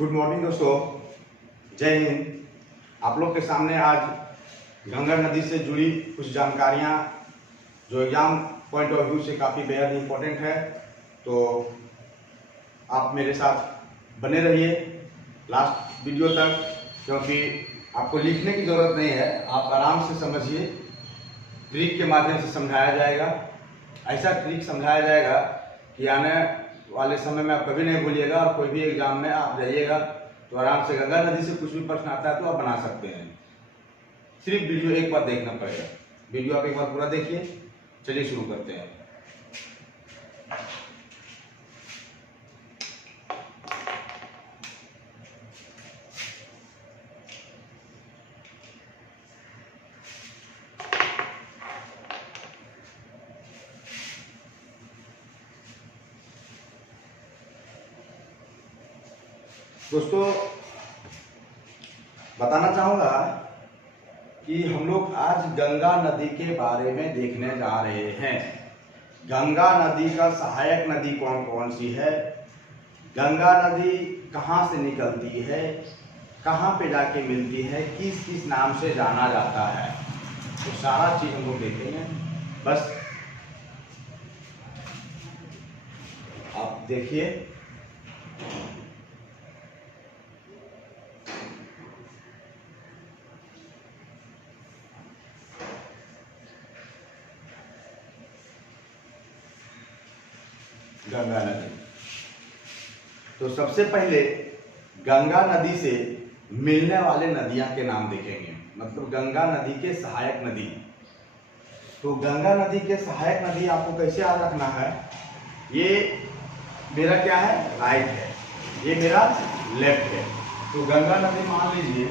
Good morning दोस्तों, जय हिंद। आप लोग के सामने आज गंगा नदी से जुड़ी कुछ जानकारियाँ जो एग्जाम पॉइंट ऑफ व्यू से काफ़ी बेहद इम्पोर्टेंट है, तो आप मेरे साथ बने रहिए लास्ट वीडियो तक, क्योंकि आपको लिखने की ज़रूरत नहीं है। आप आराम से समझिए, ट्रिक के माध्यम से समझाया जाएगा। ऐसा ट्रिक समझाया जाएगा कि आने वाले समय में आप कभी नहीं भूलिएगा, और कोई भी एग्जाम में आप जाइएगा तो आराम से गंगा नदी से कुछ भी प्रश्न आता है तो आप बना सकते हैं। सिर्फ वीडियो एक बार देखना पड़ेगा। वीडियो आप एक बार पूरा देखिए। चलिए शुरू करते हैं। दोस्तों, बताना चाहूँगा कि हम लोग आज गंगा नदी के बारे में देखने जा रहे हैं। गंगा नदी का सहायक नदी कौन कौन सी है, गंगा नदी कहाँ से निकलती है, कहाँ पे जाके मिलती है, किस किस नाम से जाना जाता है, तो सारा चीज़ हम लोग देखेंगे। बस आप देखिए। गंगा नदी, तो सबसे पहले गंगा नदी से मिलने वाले नदियां के नाम देखेंगे, मतलब गंगा नदी के सहायक नदी। तो गंगा नदी के सहायक नदी आपको कैसे याद रखना है, ये मेरा क्या है, राइट है, ये मेरा लेफ्ट है। तो गंगा नदी मान लीजिए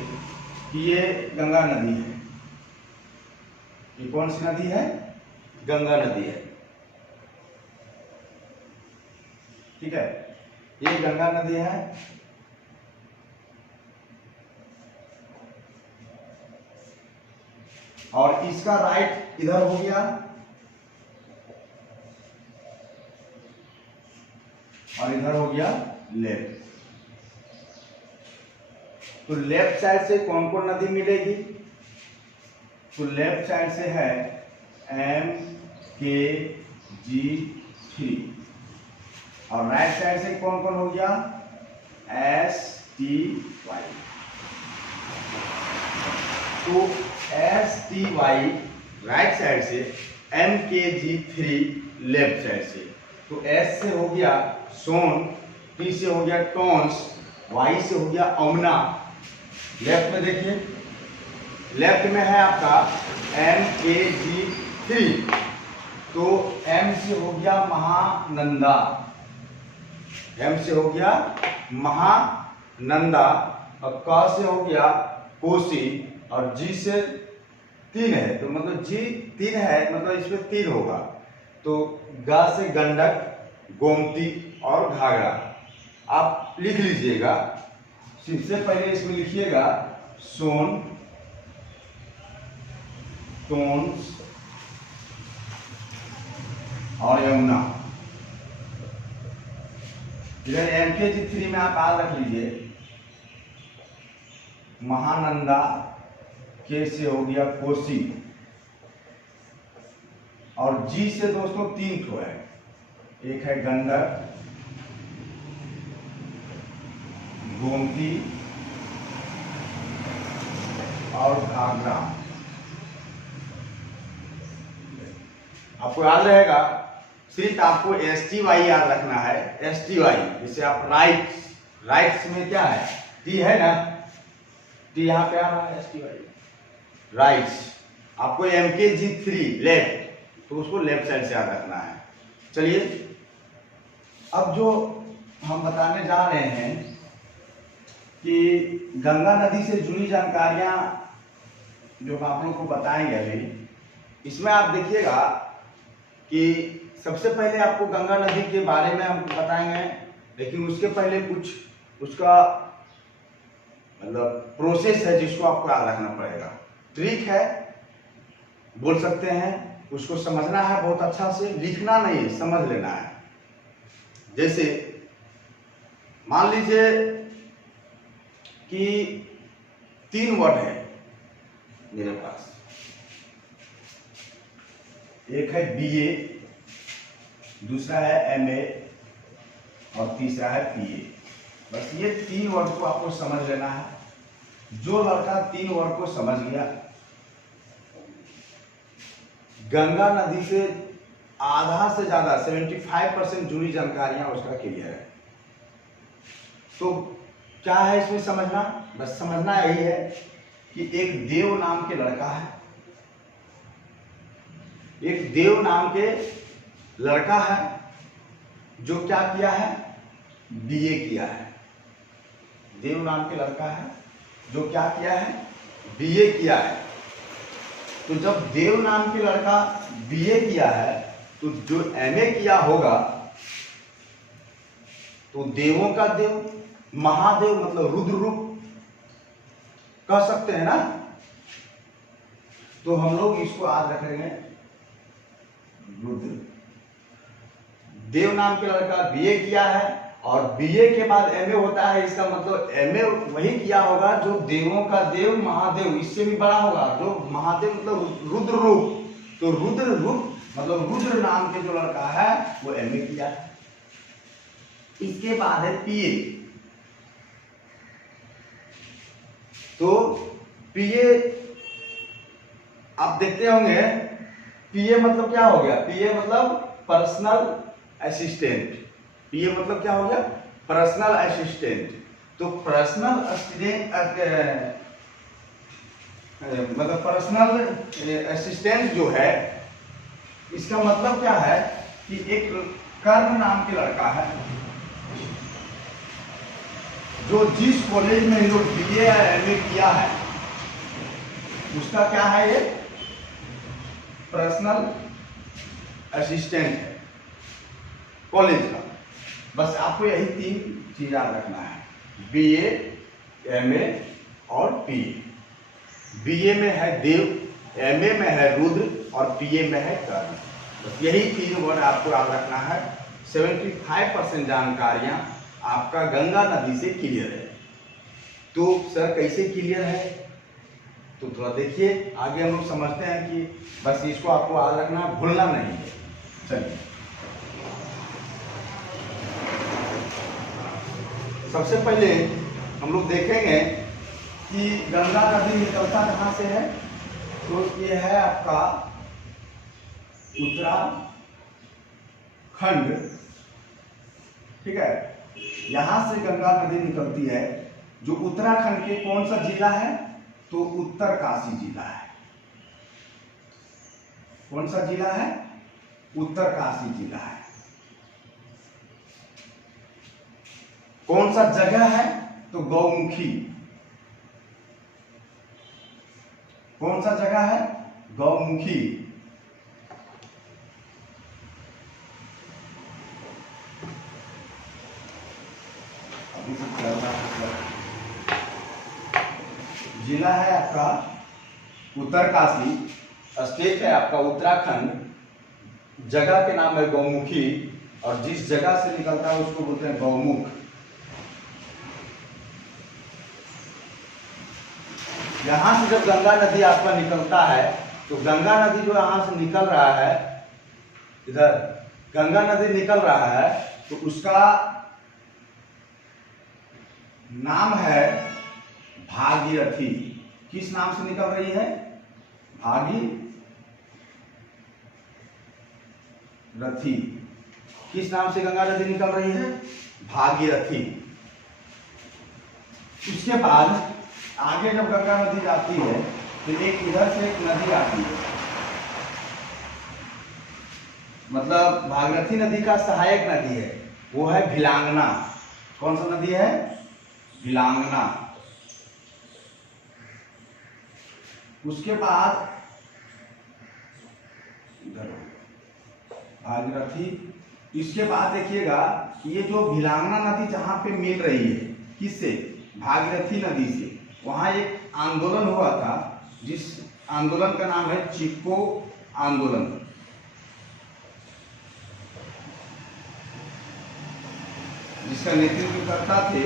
कि ये गंगा नदी है। ये कौन सी नदी है, गंगा नदी है, ठीक है। ये गंगा नदी है, और इसका राइट इधर हो गया और इधर हो गया लेफ्ट। तो लेफ्ट साइड से कौन कौन नदी मिलेगी, तो लेफ्ट साइड से है MKG3, और राइट साइड से कौन कौन हो गया, STY। तो STY राइट साइड से, MKG3 लेफ्ट साइड से। तो S से हो गया सोन, T से हो गया टॉन्स, Y से हो गया अमना। लेफ्ट में देखिए, लेफ्ट में है आपका MKG3, तो M से हो गया महानंदा, M से हो गया महानंदा, और क से हो गया कोसी, और G से 3 है, तो मतलब G 3 है, मतलब इसमें 3 होगा। तो ग से गंडक, गोमती और घाघरा। आप लिख लीजिएगा, सबसे पहले इसमें लिखिएगा सोन, टोन्स और यमुना। इधर MKG3 में आप याद रख लीजिए महानंदा, K से हो गया कोसी, और G से दोस्तों 3 ठो है, एक है गंडक, गोमती और घाघरा। आपको याद रहेगा, सिर्फ आपको STY याद रखना है। STY जैसे आप राइट में क्या है, T है ना, T यहाँ पे आ रहा है, STY राइट। आपको MKG3 लेफ्ट, तो उसको लेफ्ट साइड से याद रखना है। चलिए, अब जो हम बताने जा रहे हैं कि गंगा नदी से जुड़ी जानकारियां जो आप लोग को बताएंगे अभी, इसमें आप देखिएगा कि सबसे पहले आपको गंगा नदी के बारे में हम बताएंगे, लेकिन उसके पहले कुछ उसका मतलब प्रोसेस है जिसको आपको याद रखना पड़ेगा। ट्रिक है, बोल सकते हैं, उसको समझना है बहुत अच्छा से, लिखना नहीं, समझ लेना है। जैसे मान लीजिए कि 3 वर्ड है मेरे पास, एक है बीए, दूसरा है एमए और तीसरा है पीए। बस ये 3 वर्ड को आपको समझ लेना है। जो लड़का 3 वर्ड को समझ गया, गंगा नदी से आधा से ज्यादा 75% जुड़ी जानकारियां उसका क्लियर है। तो क्या है इसमें समझना, बस समझना यही है कि एक देव नाम के लड़का है, एक देव नाम के लड़का है जो क्या किया है, बीए किया है। देव नाम के लड़का है जो क्या किया है, बीए किया है। तो जब देव नाम के लड़का बीए किया है तो जो एमए किया होगा, तो देवों का देव, महादेव मतलब रुद्र रूप कह सकते हैं ना। तो हम लोग इसको आज रखेंगे रुद्र। देव नाम के लड़का बीए किया है और बीए के बाद एमए होता है, इसका मतलब एमए वही किया होगा जो देवों का देव, महादेव, इससे भी बड़ा होगा, जो महादेव मतलब रुद्र रूप। तो रुद्र रूप मतलब रुद्र नाम के जो लड़का है वो एमए किया है। इसके बाद है पीए। तो पीए आप देखते होंगे, पीए मतलब क्या हो गया, पीए मतलब पर्सनल असिस्टेंट। पीए मतलब क्या हो गया, पर्सनल असिस्टेंट। तो पर्सनल असिस्टेंट मतलब पर्सनल असिस्टेंट जो है, इसका मतलब क्या है कि एक कर्ण नाम के लड़का है जो जिस कॉलेज में जो बीए या एमए किया है उसका क्या है, ये पर्सनल असिस्टेंट है कॉलेज का। बस आपको यही 3 चीज याद रखना है, बीए, एमए और पीए। बीए में है देव, एमए में है रुद्र और पीए में है कर्ण। बस यही 3 वर्ड आपको याद रखना है। 75% जानकारियां आपका गंगा नदी से क्लियर है। तो सर कैसे क्लियर है, तो थोड़ा देखिए आगे हम लोग समझते हैं कि बस इसको आपको याद रखना, भूलना नहीं है। चलिए सबसे पहले हम लोग देखेंगे कि गंगा नदी निकलता कहाँ से है। तो ये है आपका उत्तराखंड, ठीक है। यहां से गंगा नदी निकलती है, जो उत्तराखंड के कौन सा जिला है, तो उत्तरकाशी जिला है। कौन सा जिला है, उत्तरकाशी जिला है। कौन सा जगह है, तो गौमुखी। कौन सा जगह है, गौमुखी। जिला है आपका उत्तरकाशी, स्टेट है आपका उत्तराखंड, जगह के नाम है गौमुखी, और जिस जगह से निकलता है उसको बोलते हैं गौमुख। यहां से जब गंगा नदी आपका निकलता है, तो गंगा नदी जो यहां से निकल रहा है, इधर गंगा नदी निकल रहा है, तो उसका नाम है भागीरथी। किस नाम से निकल रही है, भागीरथी। किस नाम से गंगा नदी निकल रही है, भागीरथी। उसके बाद आगे जब गंगा नदी जाती है तो एक इधर से एक नदी आती है, मतलब भागीरथी नदी का सहायक नदी है, वो है भिलांगना। कौन सा नदी है, भिलांगना। उसके बाद भागीरथी। इसके बाद देखिएगा कि ये जो भिलांगना नदी जहां पे मिल रही है, किससे, भागीरथी नदी से, वहां एक आंदोलन हुआ था, जिस आंदोलन का नाम है चिपको आंदोलन। जिसका नेतृत्व करता थे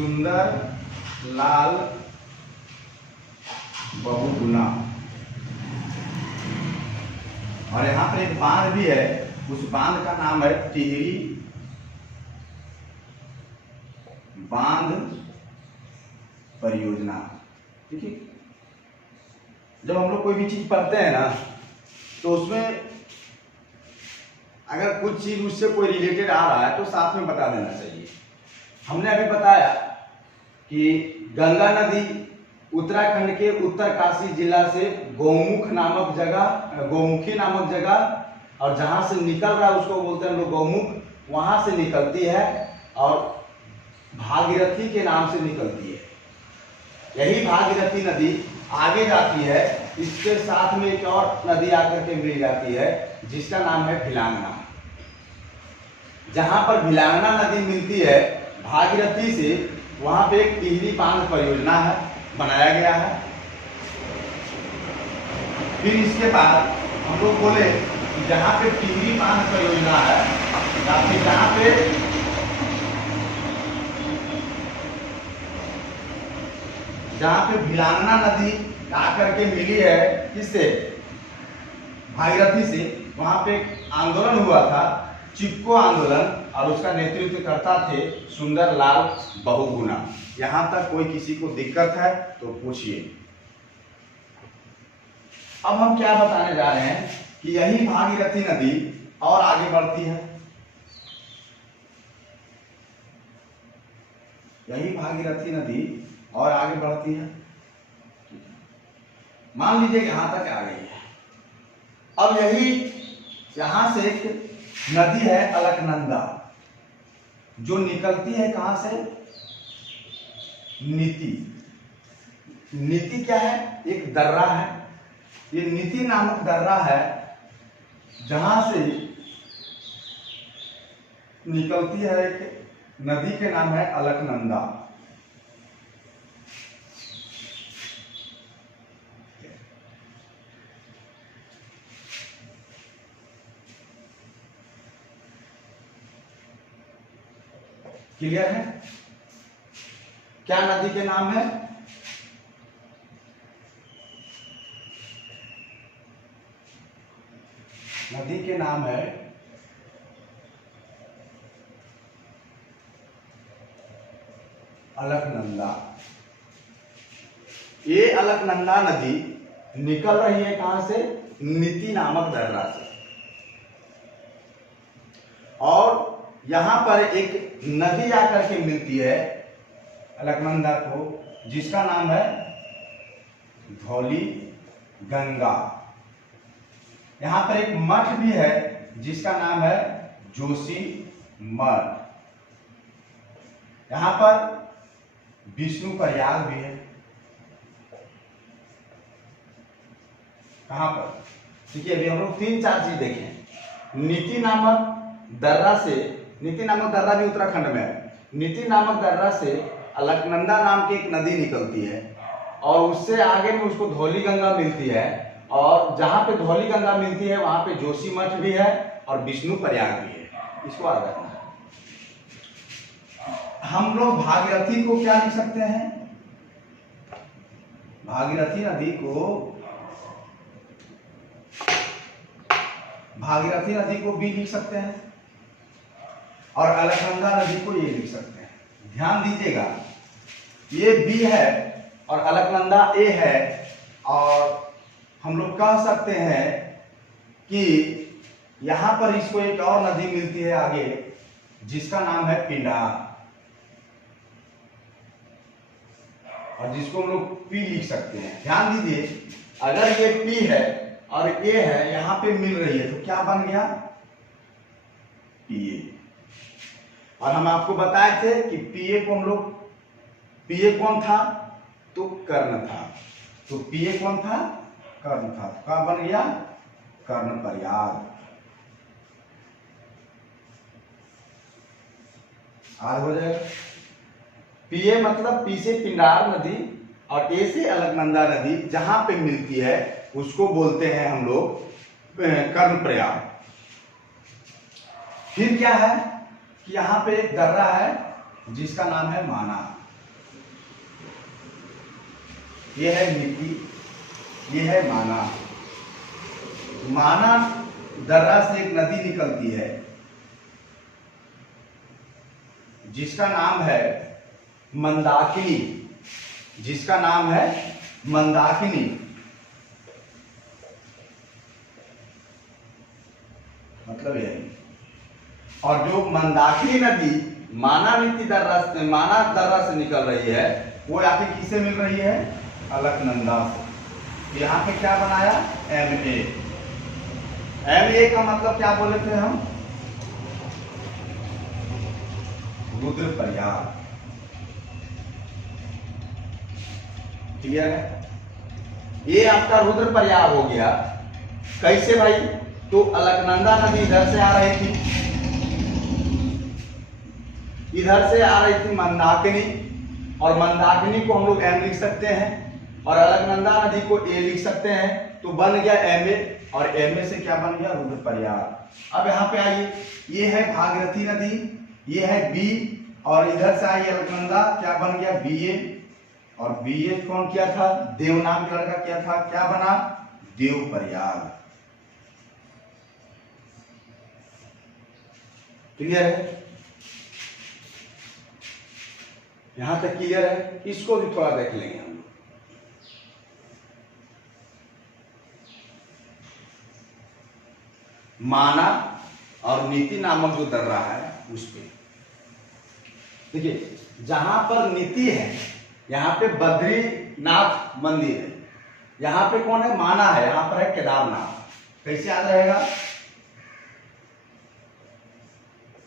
सुंदर लाल बहुगुना। और यहाँ पर एक बांध भी है, उस बांध का नाम है टिहरी बांध परियोजना। ठीक है, जब हम लोग कोई भी चीज पढ़ते हैं ना, तो उसमें अगर कुछ चीज उससे कोई रिलेटेड आ रहा है तो साथ में बता देना चाहिए। हमने अभी बताया कि गंगा नदी उत्तराखंड के उत्तरकाशी जिला से गौमुखी नामक जगह, और जहां से निकल रहा है उसको बोलते हैं हम लोग गौमुख, वहां से निकलती है और भागीरथी के नाम से निकलती है। यही भागीरथी नदी आगे जाती है, इसके साथ में एक और नदी आकर के मिल जाती है जिसका नाम है भिलांगना। जहां पर भिलांगना नदी मिलती है भागीरथी से, वहां पे एक टिहरी बांध परियोजना है, बनाया गया है। फिर इसके बाद हम लोग बोले कि जहां पे टिहरी बांध परियोजना है, जहां पे भिलांगना नदी आकर के मिली है किससे, भागीरथी से, वहां पे एक आंदोलन हुआ था, चिपको आंदोलन, और उसका नेतृत्व करता थे सुंदर लाल बहुगुना। यहां तक कोई किसी को दिक्कत है तो पूछिए। अब हम क्या बताने जा रहे हैं कि यही भागीरथी नदी और आगे बढ़ती है, यही भागीरथी नदी और आगे बढ़ती है। मान लीजिए यहां तक आ गई है। अब यही यहां से एक नदी है अलकनंदा, जो निकलती है कहां से, नीति। नीति क्या है, एक दर्रा है, ये नीति नामक दर्रा है, जहां से निकलती है एक नदी के नाम है अलकनंदा। क्लियर है, क्या नदी के नाम है, नदी के नाम है अलकनंदा। ये अलकनंदा नदी निकल रही है कहां से, नीति नामक दर्रा से। और यहां पर एक नदी आकर के मिलती है अलकनंदा को, जिसका नाम है धौली गंगा। यहां पर एक मठ भी है जिसका नाम है जोशी मठ। यहां पर विष्णु प्रयाग भी है। कहां पर, देखिए अभी हम लोग 3-4 चीज देखें। नीति नामक दर्रा से, नीति नामक दर्रा भी उत्तराखंड में है, नीति नामक दर्रा से अलकनंदा नाम की एक नदी निकलती है, और उससे आगे में उसको धौली गंगा मिलती है, और जहां पे धौली गंगा मिलती है वहां पे जोशी मठ भी है और विष्णु प्रयाग भी है। इसको याद रखना है। हम लोग भागीरथी को क्या लिख सकते हैं, भागीरथी नदी को भी लिख सकते हैं, और अलकनंदा नदी को ये लिख सकते हैं। ध्यान दीजिएगा, ये बी है और अलकनंदा ए है, और हम लोग कह सकते हैं कि यहां पर इसको एक और नदी मिलती है आगे, जिसका नाम है पिंडार, और जिसको हम लोग पी लिख सकते हैं। ध्यान दीजिए, अगर ये पी है और ए है, यहां पे मिल रही है, तो क्या बन गया, पीए। और हम आपको बताए थे कि पीए को हम लोग, पीए कौन था, तो कर्ण था, तो पीए कौन था, कर्ण था, तो क्या बन गया, कर्ण प्रयाग। आर हो जाएगा। पीए मतलब पी से पिंडार नदी और ए से अलकनंदा नदी जहां पे मिलती है उसको बोलते हैं हम लोग कर्ण प्रयाग। फिर क्या है कि यहाँ पे एक दर्रा है जिसका नाम है माना। ये है नीति, ये है माना। माना दर्रा से एक नदी निकलती है जिसका नाम है मंदाकिनी, जिसका नाम है मंदाकिनी। मतलब यही। और जो मंदाकिनी नदी माना दर्रा से निकल रही है, वो आके किससे मिल रही है? अलकनंदा से। यहाँ पे क्या बनाया? MA। MA का मतलब क्या बोले थे हम? रुद्रप्रयाग। क्लियर है? ये आपका रुद्रप्रयाग हो गया। कैसे भाई? तो अलकनंदा नदी इधर से आ रही थी, इधर से आ रही थी मंदाकिनी, और मंदाकिनी को हम लोग M लिख सकते हैं और अलकनंदा नदी को A लिख सकते हैं, तो बन गया MA, और MA से क्या बन गया? रुद्रप्रयाग। अब यहाँ पे आइए, ये है भागीरथी नदी, ये है B, और इधर से आई अलकनंदा, क्या बन गया? BA, और BA कौन किया था? देव नाम का लड़का किया था, क्या बना? देवप्रयाग। क्लियर है? यहां तक क्लियर है? इसको भी थोड़ा देख लेंगे हम। माना और नीति नामक जो दर्रा है उस पे देखिए, जहां पर नीति है यहाँ पे बद्रीनाथ मंदिर है, यहाँ पे कौन है? माना है, यहाँ पर है केदारनाथ। कैसे याद रहेगा?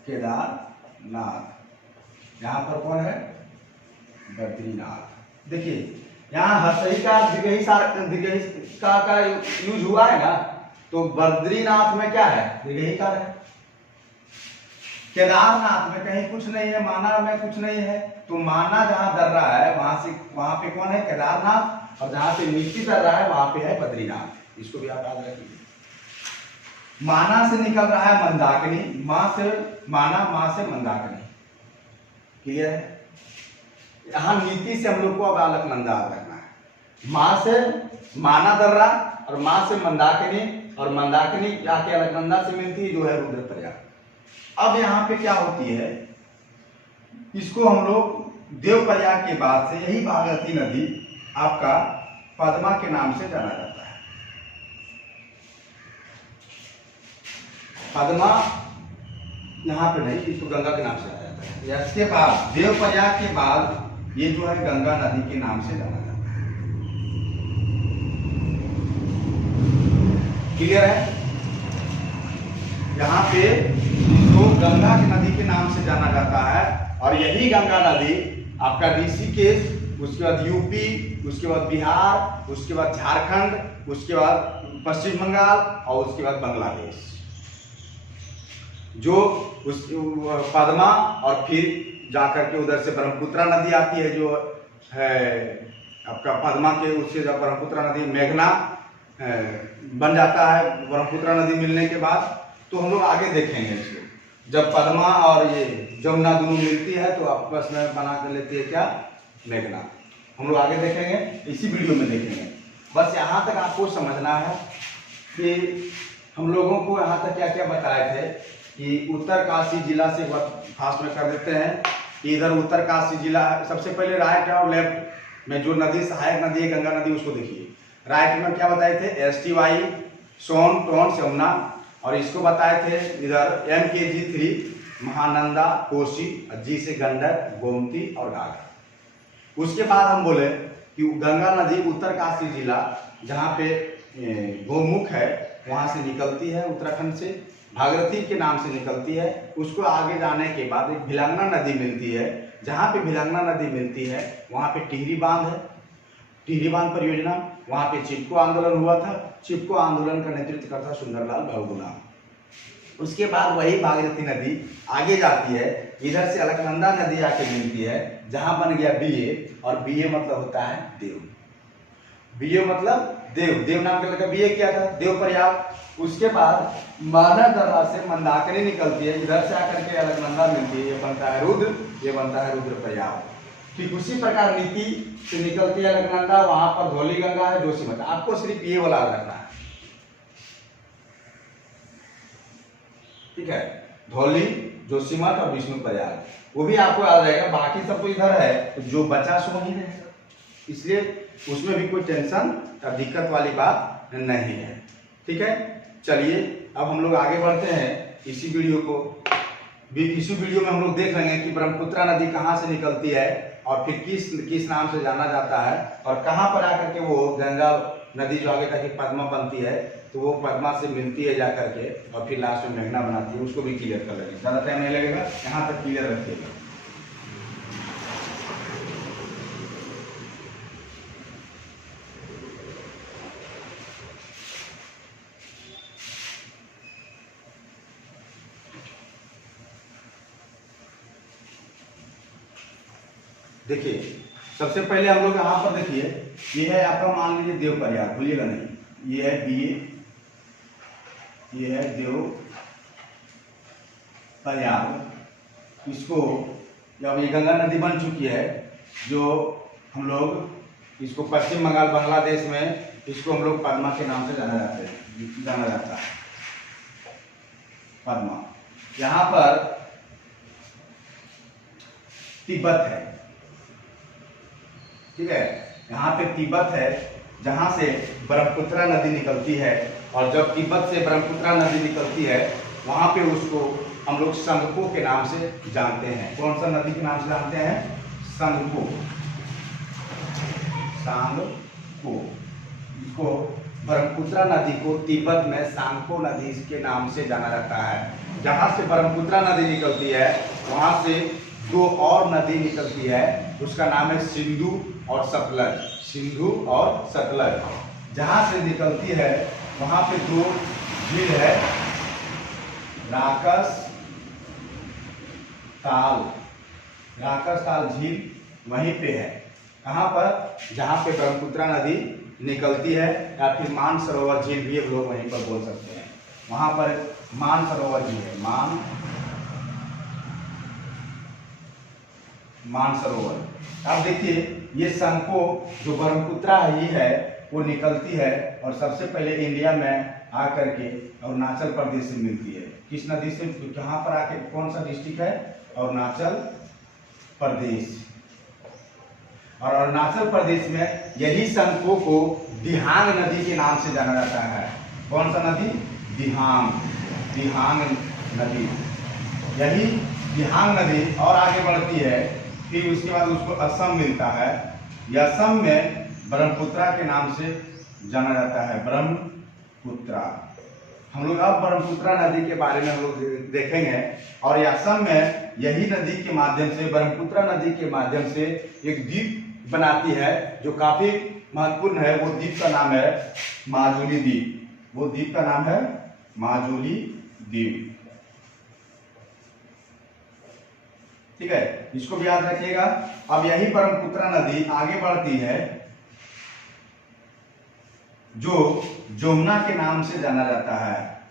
केदारनाथ। यहाँ पर कौन है? बद्रीनाथ। देखिए यहाँ हसई का दिगही का यूज हुआ है ना, तो बद्रीनाथ में क्या है? दिगही का है। केदारनाथ में कहीं कुछ नहीं है, माना में कुछ नहीं है, तो माना जहां दर्रा है वहां पे कौन है? केदारनाथ, और जहां से नीति दर्रा है वहां पे है बद्रीनाथ। इसको भी आप याद रखिए। माना से निकल रहा है मंदाकिनी, मां से मंदाकिनी। क्लियर है? यहाँ नीति से हम लोग को अब अलकनंदा रखना है। मां से माना दर्रा, और मां से मंदाकिनी, और मंदाकिनी जाके अलकनंदा से मिलती है जो है रुद्रप्रयाग। अब यहाँ पे क्या होती है? इसको हम लोग देवप्रयाग के बाद से यही भागीरथी नदी आपका पद्मा के नाम से जाना जाता है। पद्मा यहाँ पे नहीं, इसको गंगा के नाम से जाना जाता है। इसके बाद देवप्रयाग के बाद ये जो है गंगा नदी के नाम से जाना जाता है। क्लियर है? यहाँ पे तो गंगा की नदी के नाम से जाना जाता है, और यही गंगा नदी आपका ऋषिकेश, उसके बाद यूपी, उसके बाद बिहार, उसके बाद झारखंड, उसके बाद पश्चिम बंगाल, और उसके बाद बांग्लादेश, जो उस पद्मा, और फिर जाकर के उधर से ब्रह्मपुत्रा नदी आती है, जो है आपका पद्मा के उससे जब ब्रह्मपुत्रा नदी मेघना बन जाता है, ब्रह्मपुत्रा नदी मिलने के बाद, तो हम लोग आगे देखेंगे इसको। जब पद्मा और ये जमुना दोनों मिलती है तो आपस में बना कर लेती है क्या? मेघना। हम लोग आगे देखेंगे, इसी वीडियो में देखेंगे। बस यहाँ तक आपको समझना है कि हम लोगों को यहाँ तक क्या क्या बताए थे कि उत्तरकाशी जिला से फास्ट में कर देते हैं कि इधर उत्तरकाशी जिला है। सबसे पहले राइट और लेफ्ट में जो नदी सहायक नदी है गंगा नदी, उसको देखिए। राइट में क्या बताए थे? STY, सोन, टोन, यमुना, और इसको बताए थे इधर MKG3 महानंदा, कोसी, G से गंडक, गोमती और घाघरा। उसके बाद हम बोले कि गंगा नदी उत्तरकाशी जिला जहाँ पे गोमुख है वहाँ से निकलती है, उत्तराखंड से भागीरथी के नाम से निकलती है। उसको आगे जाने के बाद एक भिलंगना नदी मिलती है, जहाँ पे भिलंगना नदी मिलती है वहाँ पे टिहरी बांध है, टिहरी बांध परियोजना। वहाँ पे चिपको आंदोलन हुआ था, चिपको आंदोलन का नेतृत्व करता सुंदरलाल बहुगुणा। उसके बाद वही भागीरथी नदी आगे जाती है, इधर से अलकनंदा नदी आके मिलती है, जहाँ बन गया BA, और BA मतलब होता है देव। BA मतलब देव, देव नाम का लड़का BA किया था, देवप्रयाग। उसके बाद माना दर्रा से मंदाकिनी निकलती है, इधर से आकर के अलकनंदा मिलती है, ये बनता है रुद्र, ये बनता है रुद्रप्रयाग। ठीक उसी प्रकार नीति से निकलती है अलकनंदा, वहां पर धौली गंगा है, जोशीमठ। आपको सिर्फ ये वाला याद रखना है, ठीक है। धौली, जोशीमठ और विष्णु प्रयाग, वो भी आपको याद रहेगा। बाकी सब तो इधर है, तो जो बचा सो वही रहेगा, इसलिए उसमें भी कोई टेंशन या दिक्कत वाली बात नहीं है, ठीक है। चलिए अब हम लोग आगे बढ़ते हैं। इसी वीडियो में हम लोग देख लेंगे कि ब्रह्मपुत्र नदी कहाँ से निकलती है और फिर किस नाम से जाना जाता है, और कहाँ पर आकर के वो गंगा नदी जो आगे जाके पद्मा बनती है, तो वो पद्मा से मिलती है जाकर के, और फिर लास्ट में मेघना बनाती है। उसको भी क्लियर कर लेंगे, ज़्यादा टाइम नहीं लगेगा, यहाँ तक क्लियर रखिएगा। देखिए सबसे पहले हम लोग यहाँ पर देखिए, ये है आपका मान लीजिए देव प्रयाग, भूलिएगा नहीं, ये है बीए, ये है देव प्रयाग। इसको जब ये गंगा नदी बन चुकी है, जो हम लोग इसको पश्चिम बंगाल बांग्लादेश में इसको हम लोग पद्मा के नाम से जाना जाता है, पद्मा। यहाँ पर तिब्बत है, ठीक है, यहाँ पे तिब्बत है जहाँ से ब्रह्मपुत्र नदी निकलती है, और जब तिब्बत से ब्रह्मपुत्र नदी निकलती है वहाँ पे उसको हम लोग संगपो के नाम से जानते हैं। कौन सा नदी के नाम से जानते हैं? संगपो, सांगपो। इसको ब्रह्मपुत्र नदी को तिब्बत में सांगपो नदी के नाम से जाना जाता है। जहाँ से ब्रह्मपुत्र नदी निकलती है वहाँ से दो और नदी निकलती है, उसका नाम है सिंधु और सतलज। सिंधु और सतलज जहाँ से निकलती है वहाँ पे दो झील है, राकस ताल झील वहीं पे है। कहाँ पर? जहाँ पे ब्रह्मपुत्र नदी निकलती है, या फिर मानसरोवर झील भी लोग वहीं पर बोल सकते हैं। वहाँ पर मानसरोवर झील है, मानसरोवर। अब देखिए ये संगपो जो ब्रह्मपुत्र ही है वो निकलती है और सबसे पहले इंडिया में आकर के अरुणाचल प्रदेश से मिलती है। किस नदी से? कहाँ पर आके, कौन सा डिस्ट्रिक्ट है? अरुणाचल प्रदेश। और अरुणाचल प्रदेश में यही संगपो को दिहांग नदी के नाम से जाना जाता है। कौन सा नदी? दिहांग नदी। यही दिहांग नदी और आगे बढ़ती है, फिर उसके बाद उसको असम मिलता है। यह असम में ब्रह्मपुत्र के नाम से जाना जाता है, ब्रह्मपुत्र। हम लोग अब ब्रह्मपुत्र नदी के बारे में हम लोग देखेंगे। और यह असम में यही नदी के माध्यम से, ब्रह्मपुत्र नदी के माध्यम से एक द्वीप बनाती है जो काफी महत्वपूर्ण है। वो द्वीप का नाम है माजुली द्वीप। वो द्वीप का नाम है माजुली द्वीप, ठीक है, इसको भी याद रखिएगा। अब यही ब्रह्मपुत्र नदी आगे बढ़ती है जो जमुना के नाम से जाना जाता है,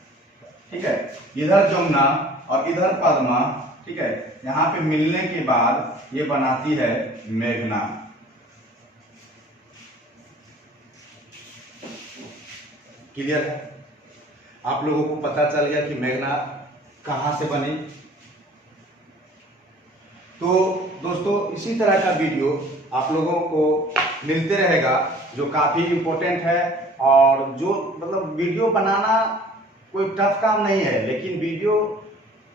ठीक है। इधर जमुना और इधर पद्मा, ठीक है। यहाँ पे मिलने के बाद ये बनाती है मेघना। क्लियर है? आप लोगों को पता चल गया कि मेघना कहाँ से बनी। तो दोस्तों इसी तरह का वीडियो आप लोगों को मिलते रहेगा जो काफ़ी इम्पोर्टेंट है। और जो मतलब वीडियो बनाना कोई टफ काम नहीं है, लेकिन वीडियो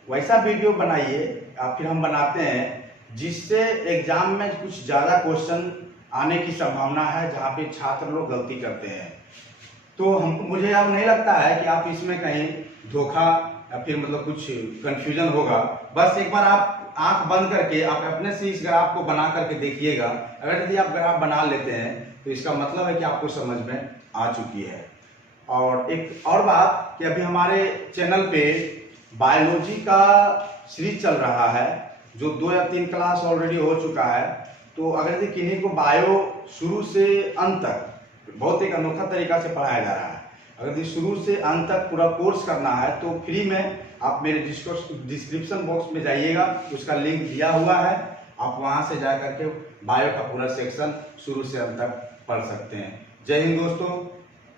वैसा वीडियो बनाइए, फिर हम बनाते हैं जिससे एग्जाम में कुछ ज़्यादा क्वेश्चन आने की संभावना है जहाँ पे छात्र लोग गलती करते हैं। तो मुझे अब नहीं लगता है कि आप इसमें कहीं धोखा या फिर मतलब कुछ कंफ्यूजन होगा। बस एक बार आप आंख बंद करके आप अपने से इस ग्राफ को बना करके देखिएगा। अगर यदि आप ग्राफ बना लेते हैं तो इसका मतलब है कि आपको समझ में आ चुकी है। और एक और बात कि अभी हमारे चैनल पे बायोलॉजी का सीरीज चल रहा है, जो 2 या 3 क्लास ऑलरेडी हो चुका है। तो अगर यदि किन्हीं को बायो शुरू से अंत तक बहुत एक अनोखा तरीका से पढ़ाया जा रहा है, अगर यदि शुरू से अंत तक पूरा कोर्स करना है तो फ्री में आप मेरे डिस्क्रिप्शन बॉक्स में जाइएगा, उसका लिंक दिया हुआ है। आप वहाँ से जा करके बायो का पूरा सेक्शन शुरू से अंत तक पढ़ सकते हैं। जय हिंद दोस्तों,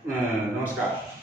नमस्कार।